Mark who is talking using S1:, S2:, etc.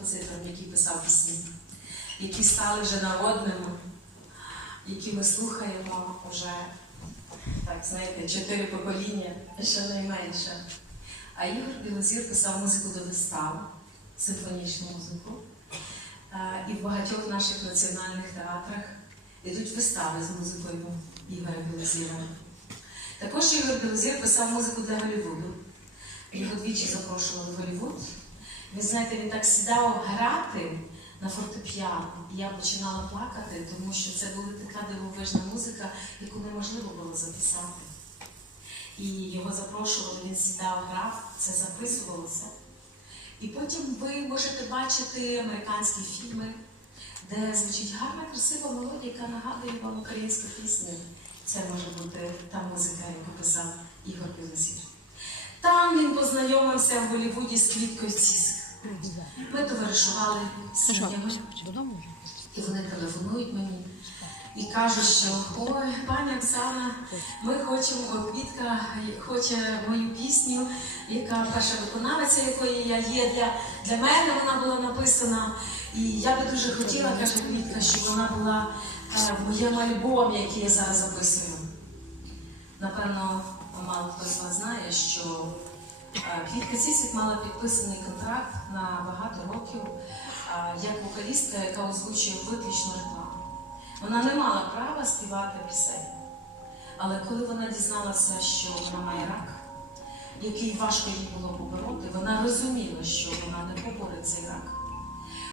S1: композитором, який писав пісні, які стали вже народними, які ми слухаємо вже, так знаєте, чотири покоління, щонайменше. А Ігор Білозір писав музику до вистав, симфонічну музику. Е, І в багатьох наших національних театрах йдуть вистави з музикою Ігоря Білозіра. Також Ігор Білозір писав музику для Голлівуду. Його двічі запрошували в Голлівуд. Ви знаєте, він так сідав грати на фортепіано, і я починала плакати, тому що це була така дивовижна музика, яку неможливо було записати. І його запрошували, він сідав, грав, це записувалося. І потім ви можете бачити американські фільми, де звучить гарна, красива мелодія, яка нагадує вам українську пісню. Це може бути та музика, яку писав Ігор Білозір. Там він познайомився в Голлівуді з Квіткою. Ми товаришували з сім'ями, і вони телефонують мені і кажуть, що ой, пані Оксана, ми хочемо, Квітка хоче мою пісню, яка перша виконавиця, якої я є для, для мене, вона була написана. І я би дуже хотіла, каже Квітка, щоб вона була е, в моєму альбомі, який я зараз записую. Напевно, мало хто з вас знає, що е, Квітка Сісік мала підписаний контракт на багато років е, як вокалістка, яка озвучує виключно рекламу. Вона не мала права співати пісень. Але коли вона дізналася, що вона має рак, який важко їй було побороти, вона розуміла, що вона не поборить цей рак.